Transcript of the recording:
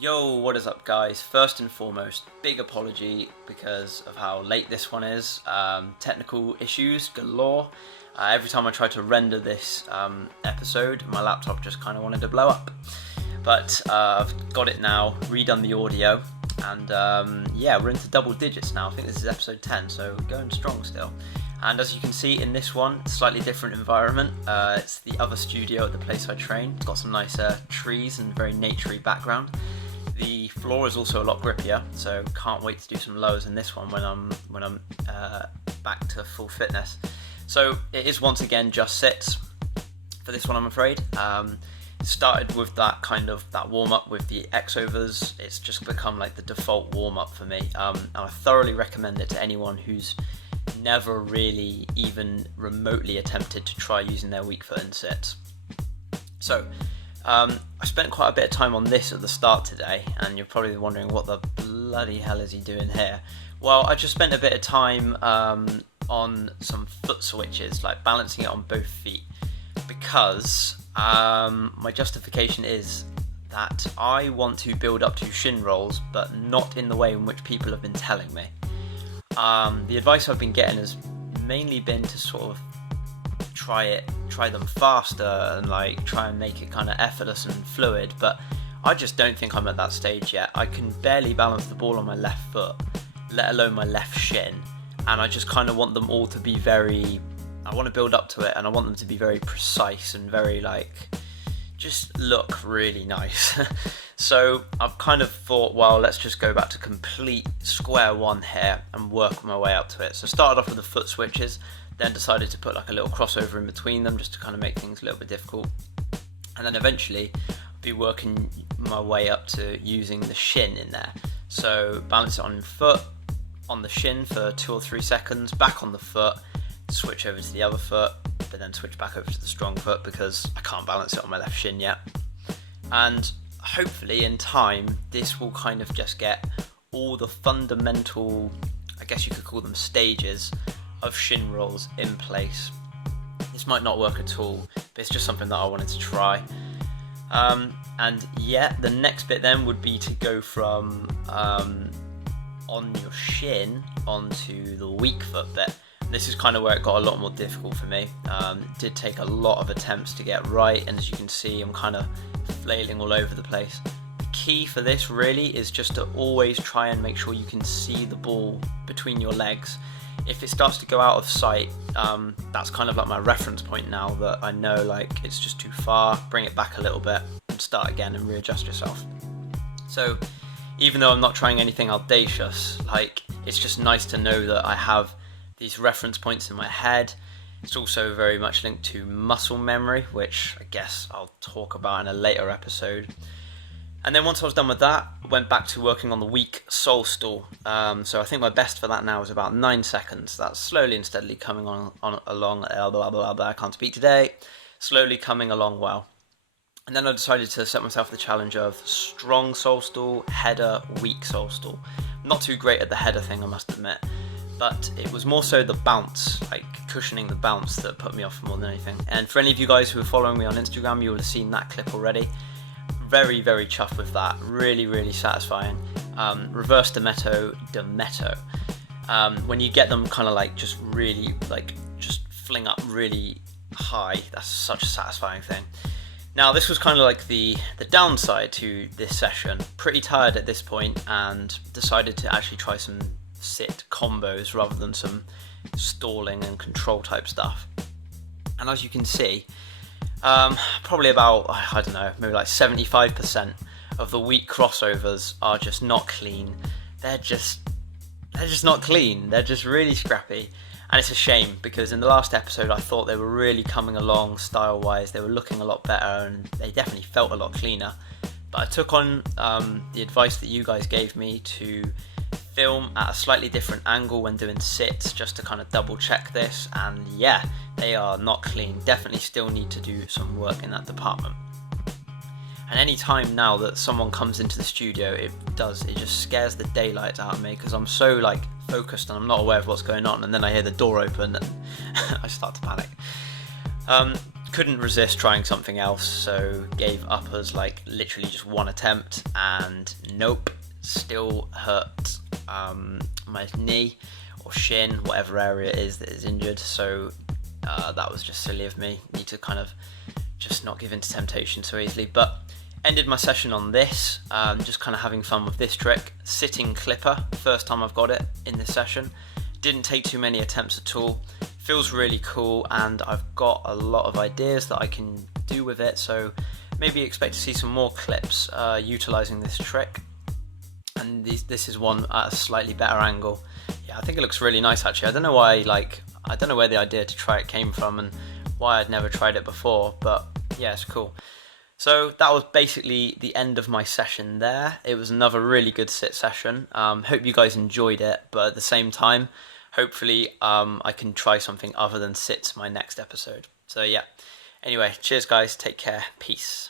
Yo, what is up guys? First and foremost, big apology because of how late this one is. Technical issues galore. Every time I try to render this episode, my laptop just kind of wanted to blow up. But I've got it now, redone the audio, and yeah, we're into double digits now. I think this is episode 10, so we're going strong still. And as you can see in this one, slightly different environment. It's the other studio at the place I train. It's got some nice trees and very naturey background. The floor is also a lot grippier, so can't wait to do some lowers in this one when I'm back to full fitness. So it is once again just sits for this one, I'm afraid. Started with that warm up with the X-overs. It's just become like the default warm up for me, and I thoroughly recommend it to anyone who's never really even remotely attempted to try using their weak foot in sits. So I spent quite a bit of time on this at the start today, and you're probably wondering what the bloody hell is he doing here. Well, I just spent a bit of time on some foot switches, like balancing it on both feet, because my justification is that I want to build up to shin rolls, but not in the way in which people have been telling me. The advice I've been getting has mainly been to sort of try them faster and like try and make it kind of effortless and fluid, but I just don't think I'm at that stage yet. I can barely balance the ball on my left foot, let alone my left shin, and I just kind of want them all to be I want to build up to it, and I want them to be very precise and very just look really nice. So I've kind of thought, well, let's just go back to complete square one here and work my way up to it. So started off with the foot switches, then decided to put like a little crossover in between them just to kind of make things a little bit difficult. And then eventually I'll be working my way up to using the shin in there. So balance it on foot, on the shin for 2 or 3 seconds, back on the foot, switch over to the other foot, but then switch back over to the strong foot because I can't balance it on my left shin yet. And hopefully in time this will kind of just get all the fundamental, I guess you could call them stages, of shin rolls in place. This might not work at all, but it's just something that I wanted to try. And yeah, the next bit then would be to go from on your shin onto the weak foot bit. This is kind of where it got a lot more difficult for me. It did take a lot of attempts to get right, and as you can see, I'm kind of flailing all over the place. The key for this really is just to always try and make sure you can see the ball between your legs. If it starts to go out of sight, that's kind of like my reference point now, that I know like it's just too far, bring it back a little bit and start again and readjust yourself. So even though I'm not trying anything audacious, it's just nice to know that I have these reference points in my head. It's also very much linked to muscle memory, which I guess I'll talk about in a later episode. And then once I was done with that, I went back to working on the weak sole stool. So I think my best for that now is about 9 seconds. That's slowly and steadily coming on along, blah, blah, blah, blah, I can't speak today, slowly coming along well. And then I decided to set myself the challenge of strong sole stool, header, weak sole stool. Not too great at the header thing, I must admit, but it was more so the bounce, like cushioning the bounce, that put me off more than anything. And for any of you guys who are following me on Instagram, you will have seen that clip already. Very, very chuffed with that. Really, really satisfying. Reverse Demetto. When you get them kind of just really just fling up really high, that's such a satisfying thing. Now this was kind of like the downside to this session. Pretty tired at this point, and decided to actually try some sit combos rather than some stalling and control type stuff. And as you can see, probably about, I don't know, maybe 75% of the weak crossovers are just not clean. They're just not clean. They're just really scrappy. And it's a shame, because in the last episode I thought they were really coming along style wise. They were looking a lot better and they definitely felt a lot cleaner. But I took on the advice that you guys gave me to film at a slightly different angle when doing sits, just to kind of double check this, and yeah, they are not clean. Definitely still need to do some work in that department. And any time now that someone comes into the studio, it just scares the daylights out of me, because I'm so focused and I'm not aware of what's going on, and then I hear the door open and I start to panic. couldn't resist trying something else, so gave uppers like literally just one attempt, and nope, still hurt my knee or shin, whatever area it is that is injured. So that was just silly of me. Need to kind of just not give in to temptation so easily. But ended my session on this, just kind of having fun with this trick. Sitting clipper, first time I've got it in this session. Didn't take too many attempts at all. Feels really cool, and I've got a lot of ideas that I can do with it, so maybe expect to see some more clips utilising this trick. And this is one at a slightly better angle. Yeah, I think it looks really nice actually. I don't know why, I don't know where the idea to try it came from and why I'd never tried it before, but yeah, it's cool. So that was basically the end of my session there. It was another really good sit session. Hope you guys enjoyed it, but at the same time, hopefully I can try something other than sits my next episode. So yeah, anyway, cheers guys, take care, peace.